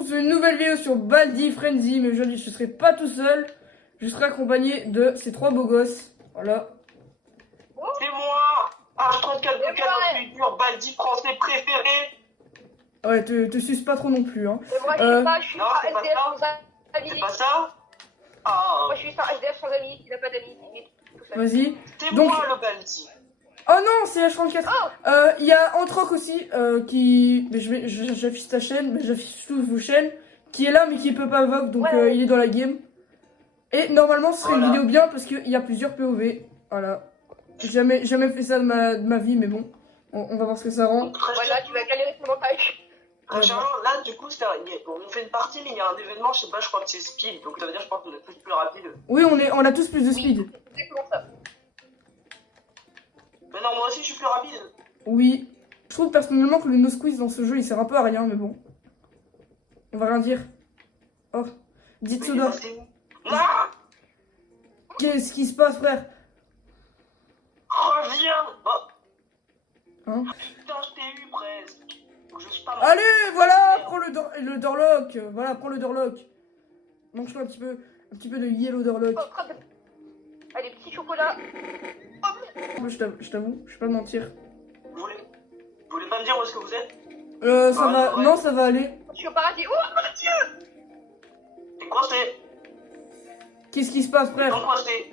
retrouve sur une nouvelle vidéo sur Baldi Frenzy, mais aujourd'hui je ne serai pas tout seul, je serai accompagné de ces trois beaux gosses, voilà. C'est moi, H34 de notre culture, Baldi français préféré. Ouais, te suce pas trop non plus, hein. Et moi je sais pas, je suis non, un c'est pas SDF ça. sans amis. C'est pas ça? Ah, Moi je suis un SDF sans amis, il a pas d'amis, il est tout seul. Vas-y. c'est Donc- moi le Baldi. Oh non, c'est H34. Oh, Il y a Antroc aussi, qui... Mais j'affiche ta chaîne, mais j'affiche tous vos chaînes, qui est là mais qui peut pas vote, donc Ouais. il est dans la game. Et normalement ce serait une Voilà. vidéo bien parce qu'il y a plusieurs POV, voilà. J'ai jamais fait ça de ma vie, mais bon, on va voir ce que ça rend. Donc, très voilà, tu vas galérer sur le montage. Très charmant. Là, du coup, on fait une partie, mais il y a un événement, je sais pas, je crois que c'est speed. Donc, ça veut dire, je pense qu'on est plus rapide. Oui, on a tous plus de speed. C'est exactement ça. Mais non, moi aussi, je suis plus rapide. Oui. Je trouve personnellement que le no squeeze dans ce jeu il sert un peu à rien, mais bon. On va rien dire. Oh, dites Mais Soda. c'est où? Ah, Qu'est-ce qui se passe, frère? reviens. Oh, Hein? putain, je t'ai eu presque. Donc, je suis pas Allez, voilà, prends le Dorlock. Voilà, prends le Dorlock. Mange-toi un petit peu de Yellow Dorlock. Oh, crap. Allez, petit chocolat. Moi, je t'avoue, je vais pas te mentir. Vous voulez pas me dire où est-ce que vous êtes? Ça Ouais, va, ouais. non, ça va aller. Je suis au paradis. Oh mon dieu. Et quoi c'est? Qu'est-ce qui se passe, Donc frère? quoi c'est?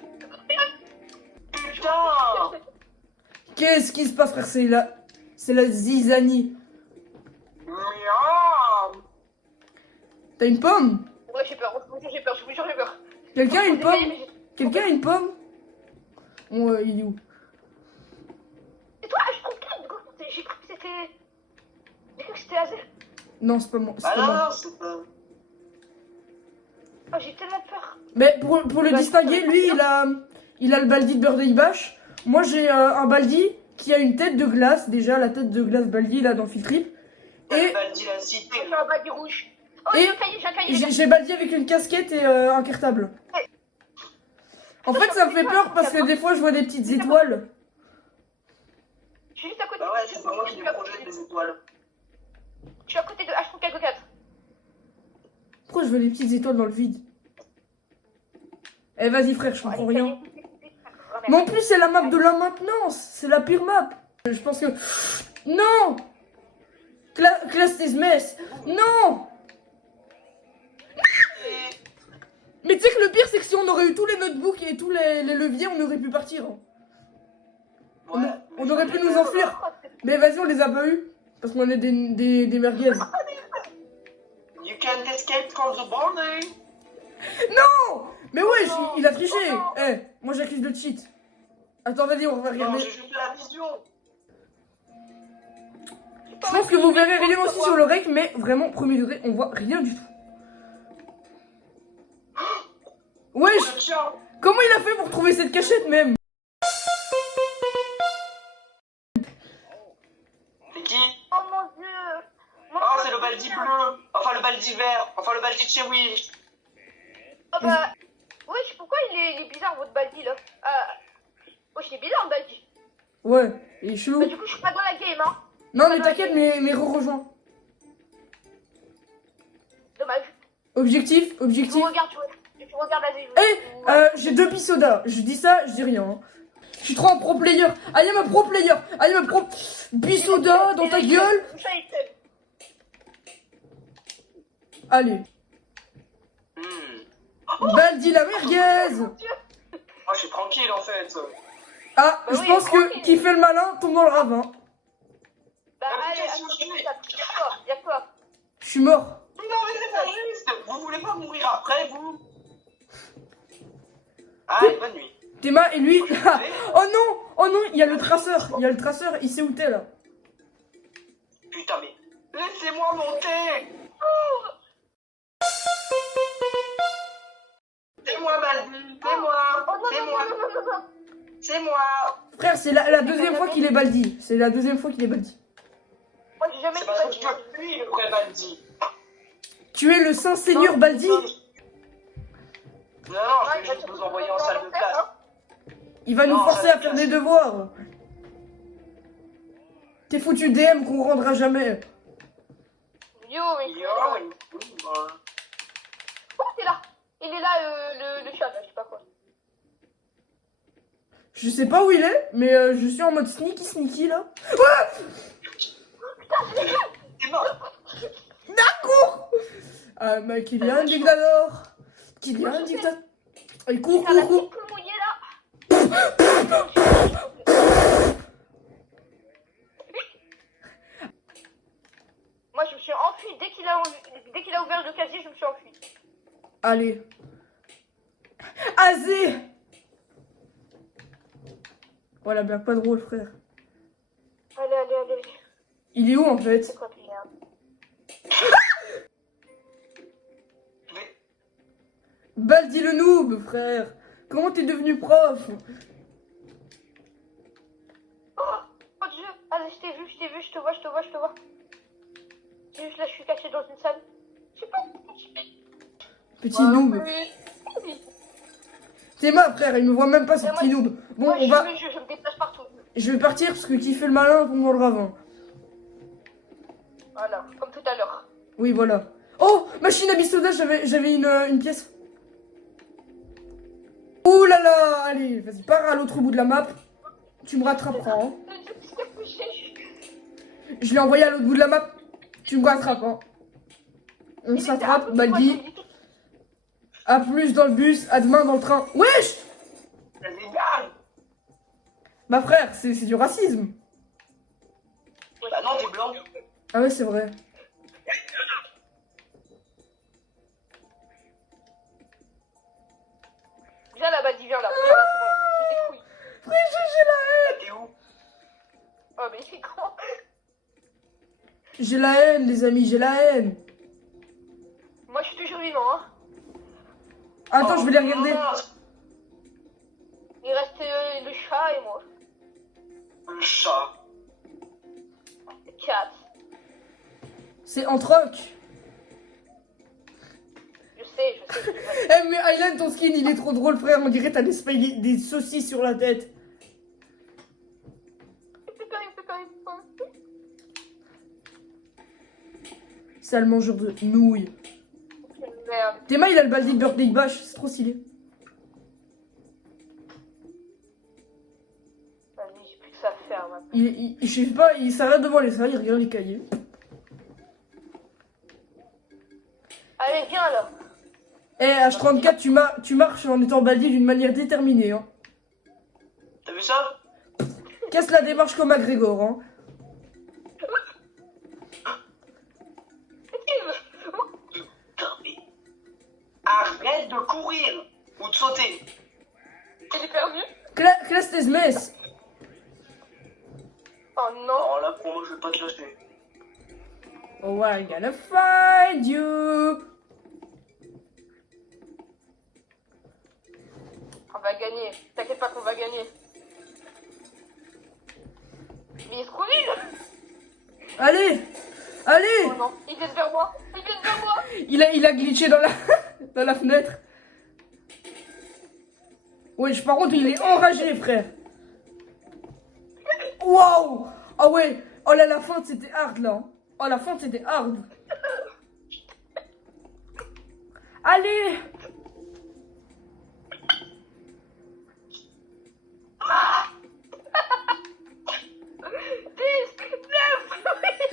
Putain! Qu'est-ce qui se passe, frère? C'est la zizanie. Miaou! T'as une pomme? Ouais, j'ai peur, je vous jure, j'ai peur. Quelqu'un a une J'ai pomme? failli, mais j'ai- Quelqu'un a une pomme? Oh, il est où? Et toi, je trouve pas, j'ai cru que c'était. J'ai cru que c'était Azel. Non, c'est pas moi. C'est Ah pas non, moi. non, c'est pas. Oh, j'ai tellement peur. Mais pour le Bah, distinguer, lui, il a le Baldi de Birthday Bash. Moi, j'ai un Baldi qui a une tête de glace. Déjà, la tête de glace Baldi, là, dans Field Trip. Et Baldi la cité. J'ai fait un baguette rouge. Oh, Et j'ai un cahier. j'ai Baldi avec une casquette et un cartable. En fait, ça me fait peur parce que des fois, je vois des petites étoiles. Je suis juste à côté. Bah ouais, c'est pas moi qui les projette des étoiles. Je suis à côté de H34. Pourquoi je vois des petites étoiles dans le vide? Eh, vas-y, frère, je comprends rien. Mais en plus, c'est la map de la maintenance. C'est la pire map. Je pense que... Non! Class is mess. Non! Mais tu sais que le pire, c'est que si on aurait eu tous les notebooks et tous les leviers, on aurait pu partir. Hein. Ouais. On aurait pu nous enfuir. Mais vas-y, on les a pas eu. Parce qu'on est des merguez. You can't escape from the burning. Non! Mais wesh, non. il a triché. Oh non. Eh, moi j'accuse de cheat. Attends, vas-y, on va Non, regarder. j'ai juste la vision. Je pense que vous verrez rien aussi sur le rec, mais vraiment, premier degré, on voit rien du tout. Wesh, Tiens. comment il a fait pour trouver cette cachette même? C'est qui? Oh mon dieu. Oh, c'est le Baldi bleu. Enfin, le Baldi vert. Enfin, le Baldi de chez Wish. Oh bah. Wesh, pourquoi il est bizarre votre Baldi là? Wesh, il est bizarre le Baldi. Ouais, il est chelou. Bah, du coup, je suis pas dans la game, hein. Non, mais t'inquiète, mais rejoins. Dommage. Objectif. Tu regardes la vidéo. Eh, j'ai 2 soda. Je dis ça, je dis rien. Hein. Je suis trop un pro player. I am a pro player. I am a pro bisoda dans ta gueule. Allez. Baldi la merguez. Moi, je suis tranquille en fait. Ah, Bah je oui, pense que tranquille. qui fait le malin tombe dans le ravin. Bah, Ah, mais allez, qu'est-ce que je dis? y'a quoi? Je suis mort. Non, mais c'est pas juste. Vous voulez pas mourir après, vous? Allez, bonne nuit. Théma et lui. Oh non, il y a le traceur. Il y a le traceur, il sait où t'es là. Putain, mais laissez-moi monter. C'est moi, Baldi. C'est moi. C'est moi. C'est moi. Frère, c'est la deuxième fois qu'il est Baldi. C'est la deuxième fois qu'il est Baldi. Moi, j'ai jamais C'est fait parce que Baldi. je peux plus le vrai Baldi. Tu es le Saint-Seigneur Baldi. Non, je vais juste vous envoyer en salle de classe. Il va nous Non, forcer ça à faire casse. des devoirs. T'es foutu DM qu'on rendra jamais. Yo, Yo, mais Yo, oui, bah. oh, t'es là. Il est là, le chat, là, je sais pas quoi. Je sais pas où il est, mais je suis en mode sneaky là. T'es mort. Cours. Ah, mais qu'il y a un dictateur. Qu'il y a un dictateur. Il court, T'as la court, court. petite poule mouillée là. Moi, je me suis enfui. Dès qu'il a ouvert le casier, je me suis enfui. Allez. Azé. Voilà, blague pas drôle, frère. Allez, allez, allez. Il est où en fait? C'est quoi cette merde? Baldi le noob, frère. Comment t'es devenu prof? Oh Dieu. Allez, je t'ai vu, je te vois. C'est juste là, je suis cachée dans une salle. Je sais pas. Petit noob. C'est moi, frère, il me voit même pas ce Mais petit noob. Bon, moi, on va. je me déplace partout. Je vais partir parce que qui fait le malin tombe dans le ravin. Voilà, comme tout à l'heure. Oui, voilà. Oh, machine à bistoudage, j'avais une pièce. Ouh là là, allez, vas-y, pars à l'autre bout de la map. Tu me rattraperas. Hein. Je l'ai envoyé à l'autre bout de la map. Tu me rattrapes. Hein. On s'attrape, Baldi. A plus dans le bus, à demain dans le train. Wesh! Bah frère, c'est du racisme. Bah non, t'es blanc. Ah ouais, c'est vrai. Viens là, Baldi, viens là. Viens là, c'est bon. Je détruis. Frère, j'ai la haine. Bah t'es où? Oh, mais c'est grand. J'ai la haine, les amis, j'ai la haine. Moi, je suis toujours vivant, hein. Attends, je vais les regarder. mince. Il reste le chat et moi. Le chat. Le cat. C'est en troc. Je sais. Eh mais Aylan, ton skin, il est trop drôle, frère. On dirait que t'as des saucisses sur la tête. Sale mangeur de nouilles. Merde. Théma, il a le Baldi de Birthday Bash, c'est trop stylé. Vas-y, j'ai plus que ça à faire maintenant. Je sais pas, il s'arrête devant les salles, il regarde les cahiers. Allez, viens là. Eh, H34, tu marches en étant Baldi d'une manière déterminée. Hein. T'as vu ça? Casse la démarche comme McGregor. Hein. Arrête de courir ou de sauter. Il est perdu. Classe tes messes. Oh non. Non, là pour moi je vais pas te lâcher. Oh, I gotta find you. On va gagner. T'inquiète pas qu'on va gagner. Mais il est trop nul. Allez, allez. Oh non, il vient vers moi. Il a glitché dans la, dans la fenêtre. Ouais, par contre, il est enragé, frère. Waouh. Ah ouais. Oh là, la feinte, c'était hard, là. Oh, la feinte, c'était hard. Allez.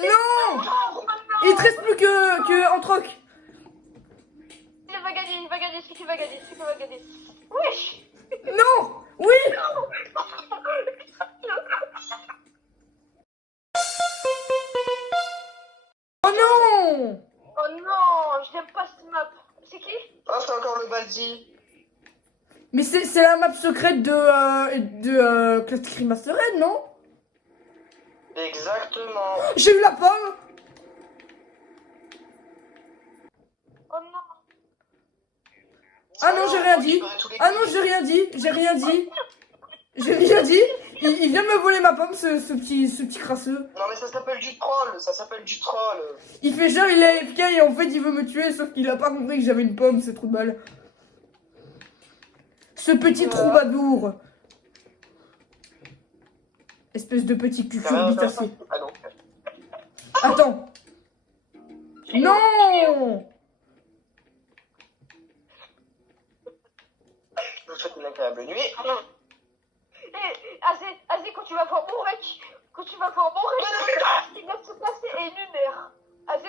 Non. Il te reste plus que en troc. Il va gagner, c'est qui va gagner. Wesh. Non. Oui. Oh non. Oh non, j'aime pas cette map. C'est qui? Ah, c'est encore le Baldi. Mais c'est la map secrète de Classic Remastered, non? Exactement. J'ai eu la pomme. Oh non. Ah non, j'ai rien dit. Ah non, j'ai rien dit. Il vient de me voler ma pomme, ce petit crasseux. Non mais ça s'appelle du troll, Il fait genre, il est AFK et en fait, il veut me tuer, sauf qu'il a pas compris que j'avais une pomme, c'est trop de balle. Ce petit troubadour. Espèce de petit cucurbitacé. Ah non. Attends. Non. Je vous souhaite une agréable nuit. Eh, Azé, quand tu vas voir mon mec, il va se passer une lunaire. Azé.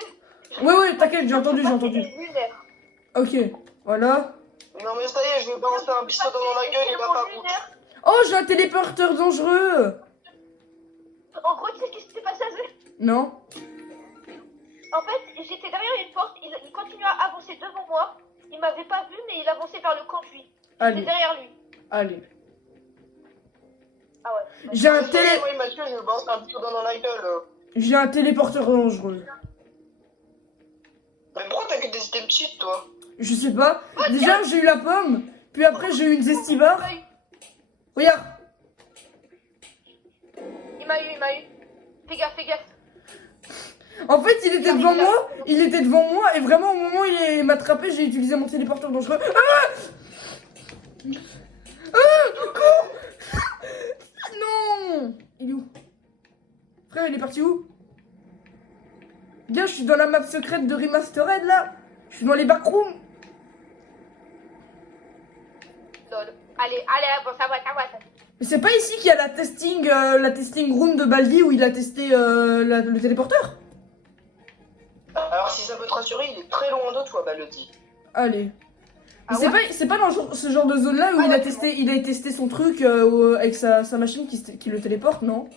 Oui, t'inquiète, j'ai entendu. Lunaire. Ok, voilà. Non mais ça y est, je vais balancer un bisou dans la gueule, il va pas foutre. Oh, j'ai un téléporteur dangereux. En gros, tu sais ce qui s'est passé, Azé? Non. En fait, j'étais derrière une porte, il continuait à avancer devant moi. Il m'avait pas vu, mais il avançait vers le conduit. J'étais Allez, derrière lui. allez. Ah ouais. J'ai un Ça y est, moi il m'a tué, je vais balancer un bisou dans la gueule. J'ai un téléporteur dangereux. Mais pourquoi t'as que des items cheat, toi? Je sais pas. Déjà, j'ai eu la pomme. Puis après, j'ai eu une zestibar. Regarde. Il m'a eu. Fais gaffe. En fait, il était devant moi. Et vraiment, au moment où il m'a attrapé, j'ai utilisé mon téléporteur dangereux. Cours. Non. Il est où? Frère, il est parti où? Bien, je suis dans la map secrète de Remastered, là. Je suis dans les backrooms. Lol. Allez, bon, ça va. Mais c'est pas ici qu'il y a la testing room de Baldi où il a testé le téléporteur? Alors si ça peut te rassurer, il est très loin de toi, Baldi. Allez. Ah Mais ouais c'est pas dans ce genre de zone là où Ah il a ouais, testé son truc avec sa machine qui le téléporte, non?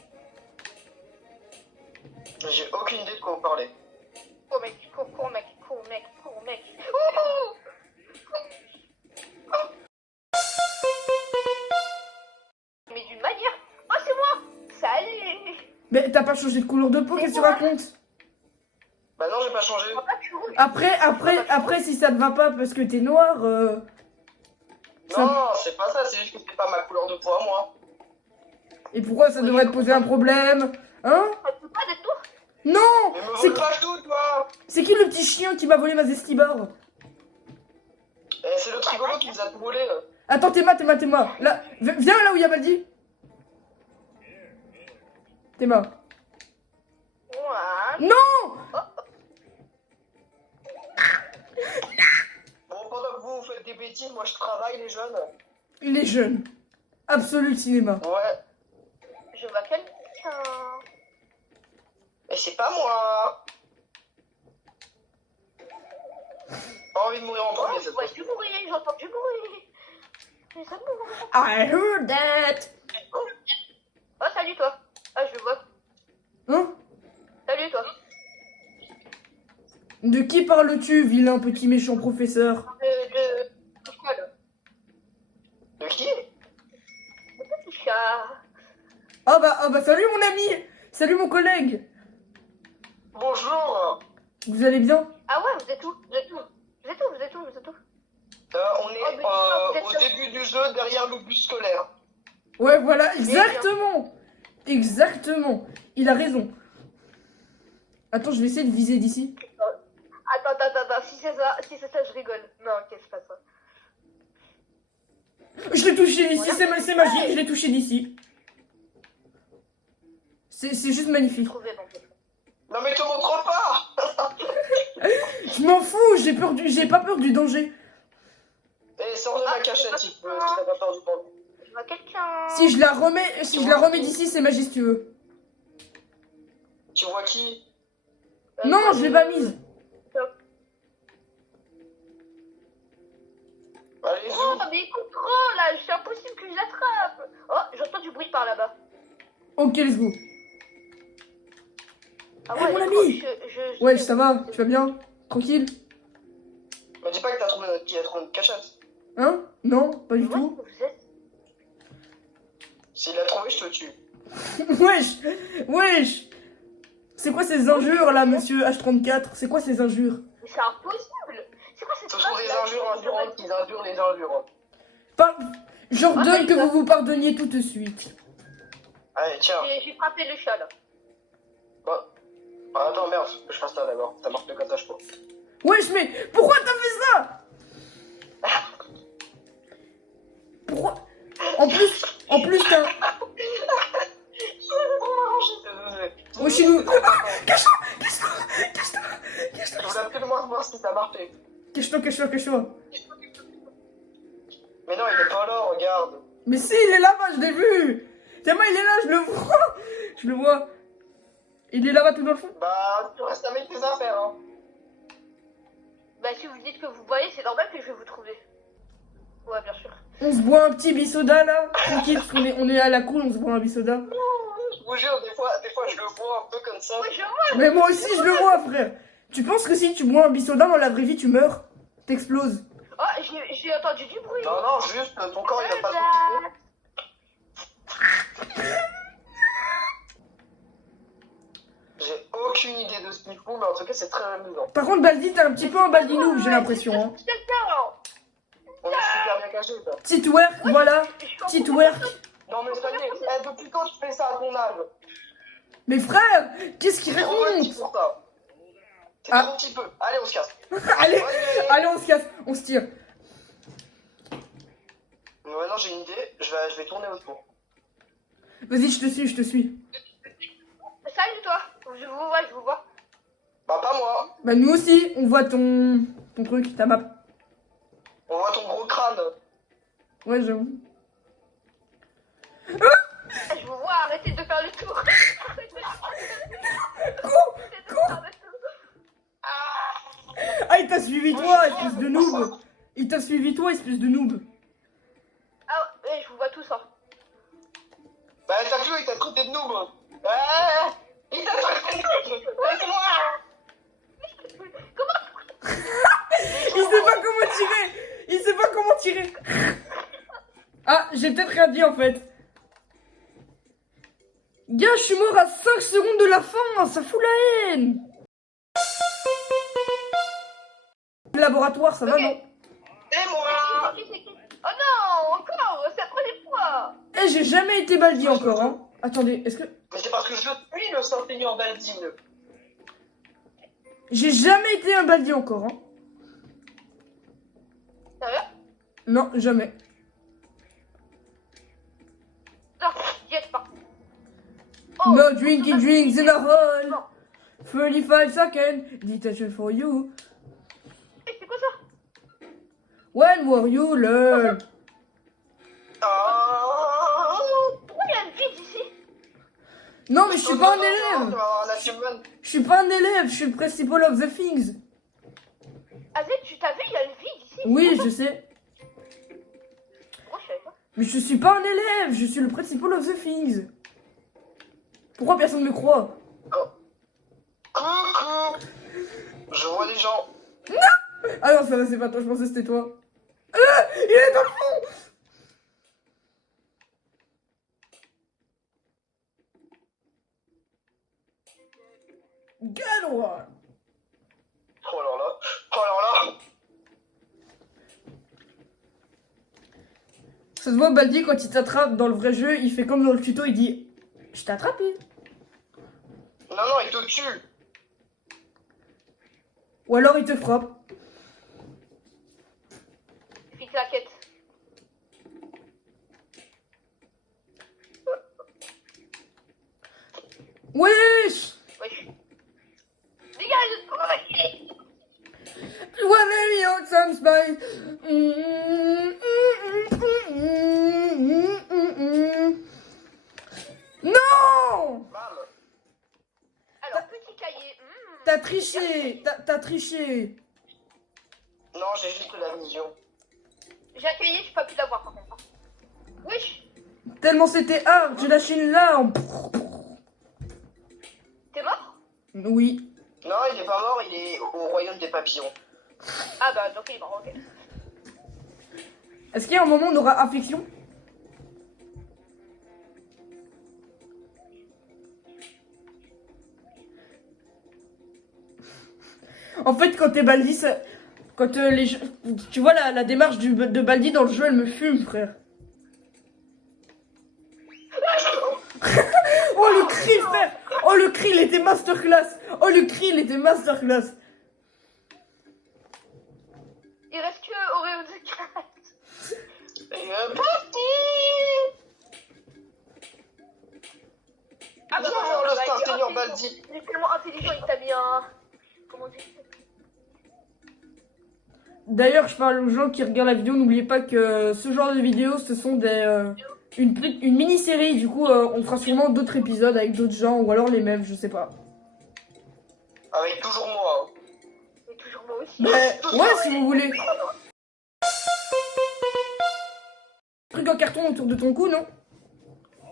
J'ai aucune idée de quoi vous parlez. Cours, mec. Ouh. Mais d'une manière. Oh, c'est moi. Salut. Mais t'as pas changé de couleur de peau, qu'est-ce que tu racontes? Bah non, j'ai pas changé. Papa, tu rouges. Après si ça te va pas parce que t'es noir, ça- Non, c'est pas ça, c'est juste que c'est pas ma couleur de peau à moi. et pourquoi ça devrait te poser un problème? Hein? Ça peut pas d'être noir. Non! Mais me C'est vole pas tout, toi. c'est qui le petit chien qui m'a volé ma zestibar? C'est le trigolo qui nous a tout volé. Attends, Théma. Là, viens là où il y a Baldi. Théma. Ouais. Non! Bon, pendant que vous faites des bêtises, moi je travaille, les jeunes. Il est jeune. Absolu cinéma. Ouais. Je vois quelqu'un. Mais c'est pas moi. Pas envie de mourir en premier cette fois. Ouais, du bruit, j'entends du bruit. Mais ça me... I heard that. Oh, salut toi. Ah, je le vois. Hein? Salut toi. De qui parles-tu, vilain petit méchant professeur? De quoi là? De qui? De petit chat. Ah bah salut mon ami. Salut mon collègue. Bonjour. Vous allez bien? Ah ouais, vous êtes où? On est Oh, mais au vous êtes début du jeu, derrière le bus scolaire. Ouais, voilà, exactement. Exactement. Il a raison. Attends, je vais essayer de viser d'ici. Attends, si c'est ça, je rigole. Non, ok, c'est pas ça. Je l'ai touché d'ici, c'est magique, je l'ai touché d'ici. C'est juste magnifique. Trouvé donc. Non mais te montre pas. Je m'en fous, j'ai pas peur du danger. Et sors de ma cachette si tu veux, si t'as pas peur du danger. Je vois quelqu'un. Si je la remets d'ici, c'est majestueux. Tu vois qui? Non, je l'ai pas mise. Allez, Oh, zou. mais écoute trop là, c'est impossible que je l'attrape. Oh, j'entends du bruit par là-bas. Ok, let's go. Ah Eh, mon d'accord, ami. Ouais, ça va, tu vas bien? Tranquille? Me dis pas que t'as trouvé notre cachette. Hein? Non, pas du Ouais, tout. vous êtes... S'il l'a trouvé, je te tue. Wesh. C'est quoi ces injures là, monsieur H34? C'est quoi ces injures? Mais c'est impossible. C'est quoi cette Ce sont phrase, des là injures injurantes qui injurent les injures. J'ordonne que ça. vous vous pardonniez tout de suite. Allez, tiens. J'ai frappé le chat là. Bon. Ah, attends, merde, faut que je fasse ça d'abord. Ça marque comme ça, je crois. Wesh, mais pourquoi t'as fait ça? Pourquoi? En plus t'as... C'est trop marrant, je suis désolé. Wesh, chez nous... Cache-toi. Je voulais si ça marchait. Cache-toi, cache-toi, cache-toi. Mais non, il est pas là, regarde. Mais si, il est là-bas, je l'ai vu. Tiens-moi, il est là, je le vois. Je le vois. Il est là-bas tout dans le fond. Bah, tu restes avec tes affaires, hein. Bah, si vous dites que vous voyez, c'est normal que je vais vous trouver. Ouais, bien sûr. On se boit un petit bisoda là. Tranquille, parce on est à la cool, on se boit un bisoda. Je vous jure, des fois, je le vois un peu comme ça. Ouais, je vois. Mais moi aussi, je le vois, frère. Tu penses que si tu bois un bisoda dans la vraie vie, tu meurs? T'exploses. Oh, j'ai entendu du bruit. Non, non, juste, ton corps, il a pas trop kiffé. J'ai aucune idée de ce qu'il faut, mais en tout cas, c'est très amusant. Par contre, Baldi, t'es un petit peu un Baldi noob, j'ai l'impression. Hein. On est super bien cachés, quoi. Petite work, voilà. Petite work. Non, mais Fanny, depuis quand tu fais ça à ton âge? Mais frère, qu'est-ce qu'il C'est trop petit raconte? pour ça. C'est Ah. trop petit peu. Allez, on se casse. Allez, Ouais, allez, on se casse, on se tire. maintenant, j'ai une idée. Je vais tourner autour. Vas-y, je te suis, je te suis. Salut toi. Je vous vois, je vous vois. Bah, pas moi. Bah nous aussi, on voit ton truc, ta map. On voit ton gros crâne. Ouais, j'avoue. Je vous vois, arrêtez de faire le tour. Arrêtez de faire le tour. Ah, il t'a suivi toi, espèce de noob. Il t'a suivi toi, espèce de noob. Ah, ouais, je vous vois tous. Hein. Bah, t'as vu, il t'a traité de noob. Ah, il t'a traité de noob. Laisse-moi. Il sait pas comment tirer. Il sait pas comment tirer. Ah, j'ai peut-être rien dit en fait. Gars, je suis mort à 5 secondes de la fin, ça fout la haine. Laboratoire, ça va, Ok. non? Et moi. Oh non, encore, c'est la troisième fois. Eh, j'ai jamais été Baldi encore, hein. Attendez, est-ce que... Mais c'est parce que je suis le Saint-Seigneur Baldine. J'ai jamais été un Baldi encore, hein. Sérieux? Non, jamais. Non, j'y ai pas. Oh, No drinking drinks in a hole. Non. 35 seconds, detention for you. C'est quoi ça? When were you, lol? Pourquoi il y a une vide ici? Non, mais je suis pas un élève. Je suis pas un élève, je suis le principal of the things. Azek, tu t'as vu, il y a une vide ici. Oui, je sais. Moi, je savais pas. Mais je suis pas un élève, je suis le principal of the things. Pourquoi personne me croit? Coucou. Je vois les gens. Ah non, ça va, c'est pas toi, je pensais que c'était toi. Il est dans le fond. Gallois. Oh là là. Oh là là. Ça se voit, Baldi, quand il t'attrape dans le vrai jeu, il fait comme dans le tuto, il dit « Je t'ai attrapé ». Non, non, il te tue. Ou alors il te frappe. Fixe la quête. Wesh. Wesh. Dégage. When any on some spice. Non. Bam. Alors, petit cahier. T'as triché. T'as triché. Non, j'ai juste la vision. J'ai un cahier, j'ai pas pu l'avoir par contre. Wesh. Tellement c'était hard, j'ai lâché une larme. T'es mort? Oui. Non, il est pas mort, il est au royaume des papillons. Ah bah, donc il est mort, ok. Est-ce qu'il y a un moment où on aura affection? En fait, quand t'es Baldi, quand les jeux... Tu vois la démarche de Baldi dans le jeu, elle me fume, frère. Oh le cri, frère. Oh le cri, il était masterclass. Oh le cri, il était masterclass. Il reste que Oreo de Craft. Et parti. Ah bah, Viens voir le Saint-Seigneur Baldi. Il est tellement intelligent, il t'a mis un... Comment on dit? D'ailleurs, je parle aux gens qui regardent la vidéo, n'oubliez pas que ce genre de vidéos, ce sont une mini-série. Du coup, on fera sûrement d'autres épisodes avec d'autres gens, ou alors les mêmes, je sais pas. Avec toujours moi. Hein. Mais toujours moi aussi. Mais, ouais, si vous voulez. Truc en carton autour de ton cou, non?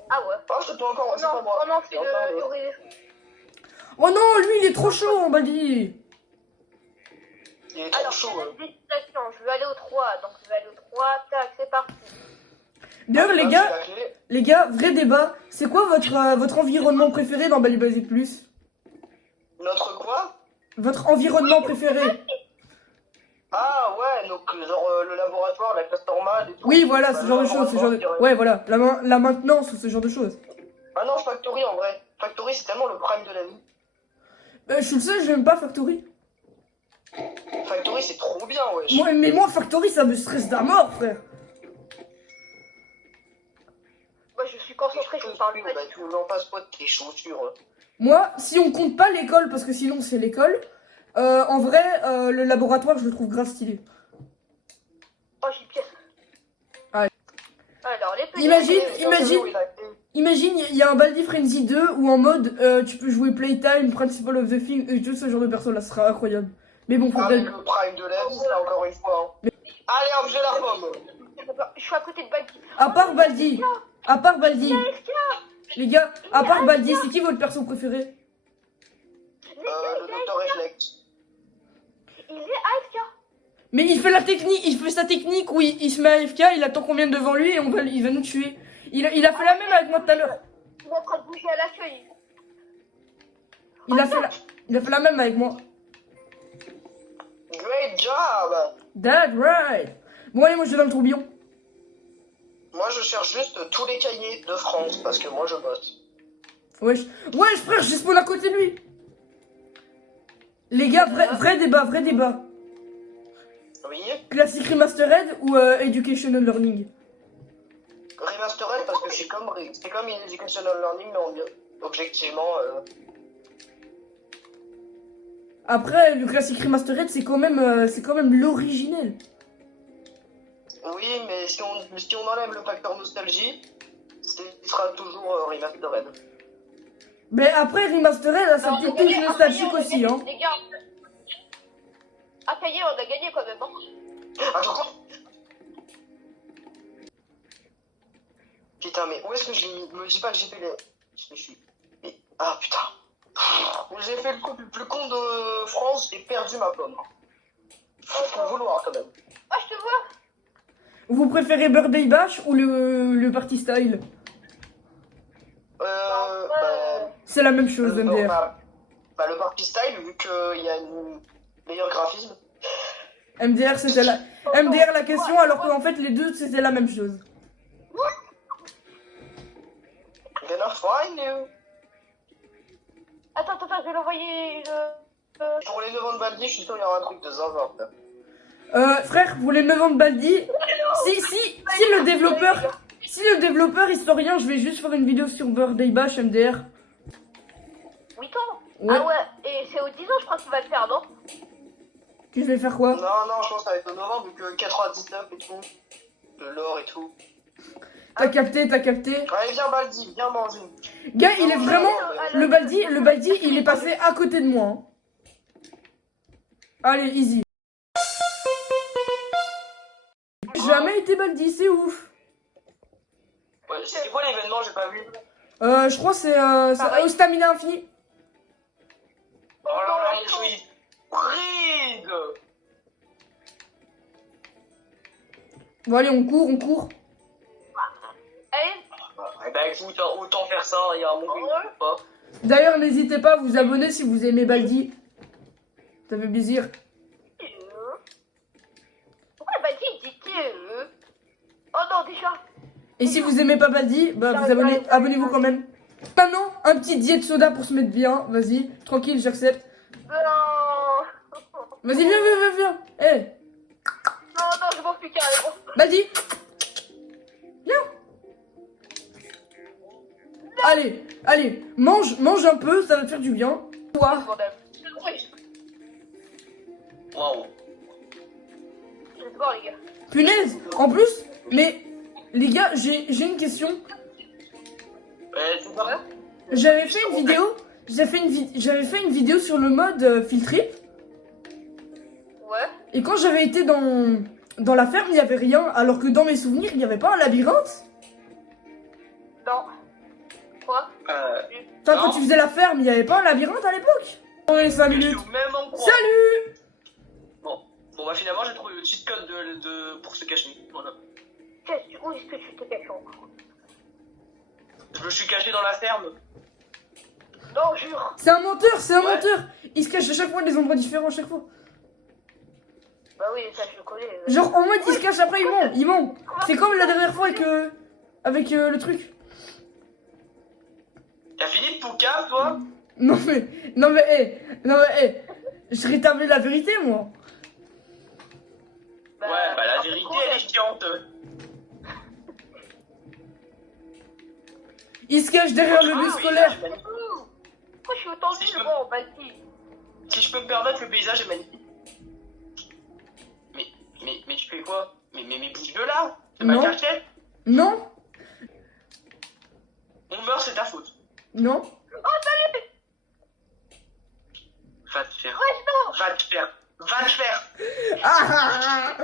Ah ouais. Ah, c'est pas encore, c'est Non, pas moi. oh non, c'est C'est encore le moi. doré. Oh non, lui, il est trop chaud, on m'a dit. Il est trop Alors, chaud. c'est la destination. Je vais aller au 3. Donc, je vais aller au 3. Tac, c'est parti. D'ailleurs, les Là, gars, c'est la clé. les gars, vrai débat. C'est quoi votre environnement préféré dans Bali Basic Plus? Notre quoi? Votre environnement préféré? Ah ouais, donc genre le laboratoire, la classe normale et tout. Oui, voilà, Bah, ce le genre de choses. Ce genre de... laboratoire, Ouais, voilà, la maintenance ou ce genre de choses. Ah non, Factory en vrai. Factory, c'est tellement le prime de la vie. Je suis le seul, j'aime pas Factory. Factory, c'est trop bien, wesh. Mais moi, Factory, ça me stresse d'à mort, frère. Moi, je suis concentrée, je parle pas Bah, du tu tout. nous en passes pas de tes chaussures. Moi, si on compte pas l'école, parce que sinon c'est l'école, en vrai, le laboratoire, je le trouve grave stylé. Oh, j'ai une pièce. Ouais. Alors, les petits. Imagine, il y a un Baldi Frenzy 2 où en mode, tu peux jouer Playtime, Principal of the Thing, et tout ce genre de personnes là, ce sera incroyable. Mais bon, faut Avec peut-être... le prime de la vie, là, encore une fois. Hein. Allez hop, j'ai la pomme. Je suis à côté de Baldi. À part Baldi, les gars, à part Baldi, c'est qui votre perso préféré? Le docteur Ejlect. Il est AFK. Mais il fait la technique, il fait sa technique où il se met à AFK, il attend qu'on vienne devant lui et il va nous tuer. Il a fait la même avec moi tout à l'heure. Il est en train de bouger à l'accueil. Il a fait la même avec moi. Great job. That's right. Bon allez, moi je vais dans le tourbillon. Moi, je cherche juste tous les cahiers de France parce que moi, je bosse. Wesh, frère, j'ai spawn à côté de lui. Les gars, vrai débat. Oui. Classic Remastered ou Educational Learning? Remastered parce que c'est comme une educational learning, mais en mieux. Objectivement. Après, le Classic Remastered, c'est quand même l'originel. Oui, mais si on enlève le facteur nostalgie, il sera toujours remastered. Mais après, Remastered, ça Non, petite on a gagné, touche nostalgique on a aussi, gagné, hein. Les gars, à Caillé, on a gagné quand même. Hein. Attends. Putain, mais où est-ce que me dis pas que j'ai fait les... Je suis... Ah, putain. J'ai fait le coup le plus con de France, j'ai perdu ma pomme. Faut le vouloir, quand même. Ah, je te vois. Vous préférez Birthday Bash ou le Party Style? C'est la même chose, MDR. Le Party Style, vu qu'il y a une meilleur graphisme. MDR, c'était MDR la question, alors qu'en fait, les deux, c'était la même chose. Gonna find you. Attends, je vais l'envoyer. Pour les 9 ans de Baldi, je suis sûr qu'il y aura un truc de zinzin. Frère, pour les 9 ans de Baldi, si le développeur historien, je vais juste faire une vidéo sur Birthday Bash MDR. 8 ans. Ouais. Ah ouais, et c'est aux 10 ans, je crois qu'il va le faire, non? Tu vais faire quoi? Non, je pense que ça va être au novembre, vu que 99 et tout. Le lore et tout. T'as capté. Allez, viens Baldi, viens manger. Gars, il est vraiment... Le Baldi, il est passé à côté de moi. Hein. Allez, easy. Jamais été Baldi, c'est ouf. Ouais, c'était quoi l'événement, j'ai pas vu. Je crois que c'est au Stamina Infini. Oh là là, je suis bride. Bon allez, on court. Allez, Eh ben écoute, autant faire ça, il y a un moment où il pas. D'ailleurs, n'hésitez pas à vous abonner si vous aimez Baldi. Ça fait plaisir. pourquoi Baldi il dit Oh non, déjà. Et si vous aimez pas Baldi, bah vous abonnez-vous quand même. Maintenant, un petit diète soda pour se mettre bien. Vas-y, tranquille, j'accepte. Non. Vas-y, viens. Eh, Non, je m'en fous carrément. Baldi. Viens. Allez, mange un peu, ça va te faire du bien. Toi. Waouh. let's go les gars. Punaise. En plus, mais les gars, j'ai une question. C'est pas... J'avais fait une vidéo. J'avais fait une vidéo sur le mode Field Trip. Ouais. Et quand j'avais été dans la ferme, il n'y avait rien. Alors que dans mes souvenirs, il n'y avait pas un labyrinthe. Non. Quoi? Enfin, quand tu faisais la ferme, il n'y avait pas un labyrinthe à l'époque. Oui, 5 minutes. Même endroit. Salut. Bon, bah finalement j'ai trouvé le cheat code pour se cacher. Voilà. Où est-ce que tu te caches encore? Je me suis caché dans la ferme. Non, jure. C'est un menteur, c'est un Ouais. menteur. Il se cache à chaque fois des endroits différents à chaque fois. Bah oui, ça je le connais. Genre en mode il se cache après il ment. C'est comme la dernière fois avec le truc. T'as fini de Poucave, toi? Non mais je rétablis la vérité moi. Bah, Ouais, bah la après, vérité quoi, elle est chiante. Il se cache derrière le bus oui, scolaire. c'est magnifique. Pourquoi je suis autant Si nul, je peux- moi, en Balti? Si je peux me permettre, le paysage est magnifique. Mais tu fais quoi? Mais bouge de là! C'est ma Non. cachette! Non, On meurt, c'est ta faute. non. Va te faire. Ouais, non. Va te faire. Va te faire. Ah.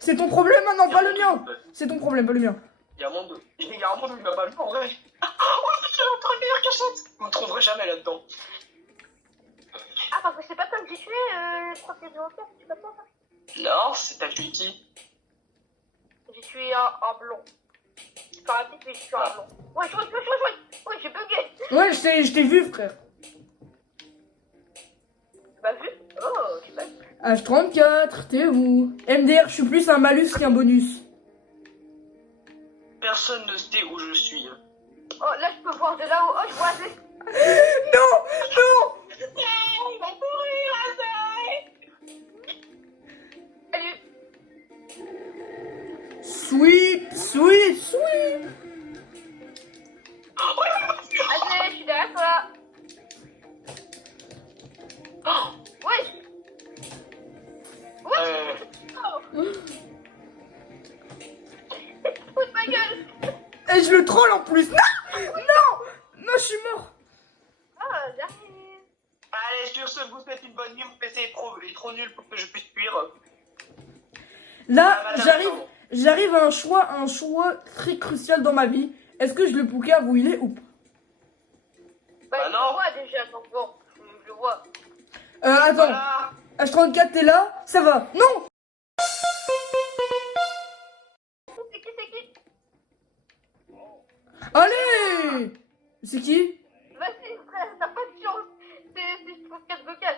C'est ton problème maintenant, pas le mien. C'est ton problème, pas le mien. Il y a un monde où il m'a pas vu en vrai. Oh, c'est notre meilleure cachette! Vous ne trouverez jamais là-dedans. Ah, parce que c'est pas comme j'ai tué le profil de l'enfer, c'est pas ça? Non, c'est ta cutie. J'ai tué un blond. Enfin, un petit peu, j'ai tué un blond. Ouais, ouais, j'ai bugué. Ouais, je t'ai vu, frère. Tu m'as vu? Oh, tu m'as vu. H34, t'es où? MDR, je suis plus un malus qu'un bonus. Personne ne sait où je suis. Oh, là, je peux voir de là-haut. Oh, je vois des... Non, non. Il va mourir, Salut. Sweet. Allez, je suis derrière toi. Ouais. Oh. Fous de ma gueule. Et je le troll en plus. Non, je suis mort. Ah, j'arrive. Allez, sur ce, vous faites une bonne nuit. Mon PC est trop nul pour que je puisse fuir. Là, Ah, madame, j'arrive à un choix très crucial dans ma vie. Est-ce que je le poucave où il est ou pas? Bah, Bah je non. le vois déjà, donc bon, je le vois. Attends, Voilà. H34, t'es là? Ça va. Non. C'est qui? Allez. C'est qui? Vas-y, frère, t'as pas de chance. C'est 4v4.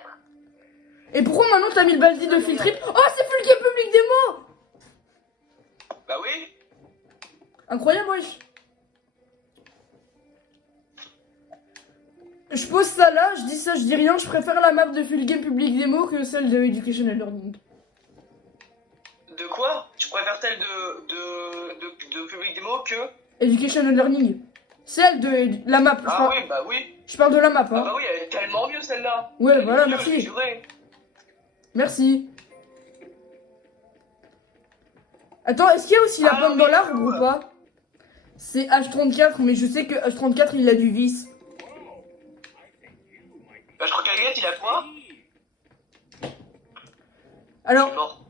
Et pourquoi maintenant t'as mis le baldi de Field Trip? Oh, c'est Fulgué Public Démo. Bah oui. Incroyable, wesh. Je pose ça là, je dis ça, je dis rien, je préfère la map de Full Game Public Demo que celle de Education and Learning. De quoi? Tu préfères celle de Public Démo que... Education and Learning. Celle de la map, Ah oui, bah oui. je parle de la map, Ah hein. bah oui, elle est tellement mieux celle-là. Ouais, Elle est voilà, mieux, merci. je jurais. Merci. Attends, est-ce qu'il y a aussi la Ah, pomme dans oui, l'arbre ou ouais. pas? C'est H34, mais je sais que H34 il a du vice. Bah je crois qu'Agathe il a quoi? Alors, Il est mort.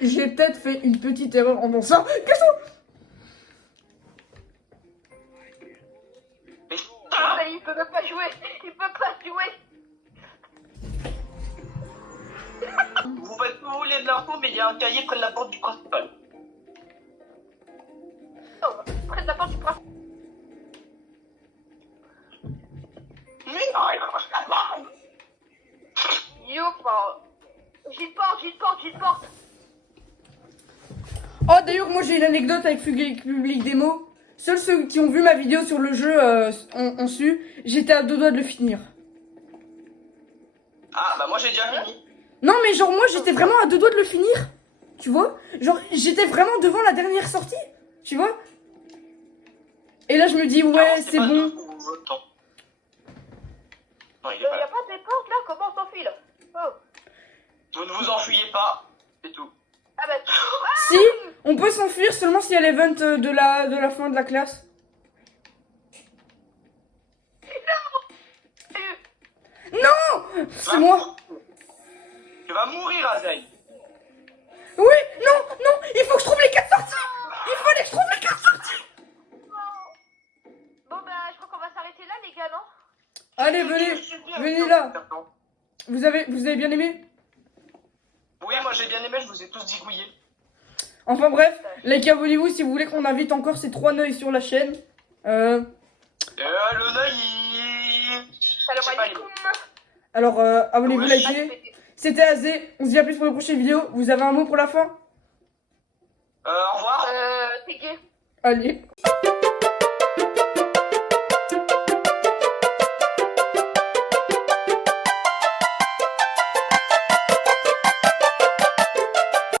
j'ai peut-être fait une petite erreur en pensant. Casse-toi! Mais... Ah, il peut même pas jouer. Il peut pas jouer. Vous faites ce que vous voulez de l'info, mais il y a un cahier près de la porte du principal. Oh, près de la porte du prince. Mais non, Youpa. J'y porte. Oh, d'ailleurs, moi j'ai une anecdote avec Public Demo. Seuls ceux qui ont vu ma vidéo sur le jeu ont su. J'étais à deux doigts de le finir. Ah bah moi j'ai déjà fini. Non, mais genre, moi j'étais vraiment à deux doigts de le finir. Tu vois? Genre, j'étais vraiment devant la dernière sortie. Tu vois? Et là, je me dis, ouais, Alors, c'est pas bon. de temps. Non, il est Y pas là. a pas des portes là, comment on s'enfuit là? Oh. vous enfuyez pas, c'est tout. Ah bah, Si, on peut s'enfuir seulement s'il y a l'event de la fin de la classe. Non, c'est moi. Tu vas mourir, Azaï. Oui, non, non, il faut que je trouve les 4 sorties. Il faut que je trouve les 4 sorties. bon bah, je crois qu'on va s'arrêter là, les gars, non? Allez, venez là. Vous avez bien aimé? Oui, moi j'ai bien aimé, je vous ai tous digouillé. Enfin bref, les abonnez-vous si vous voulez qu'on invite encore ces 3 neuils sur la chaîne. Le Noël, il... Salam J'ai pas alaikum. Alors, abonnez-vous, Ouais, likez. C'était Azé, on se dit à plus pour les prochaines vidéos. Vous avez un mot pour la fin? Au revoir. T'es gay. Allez.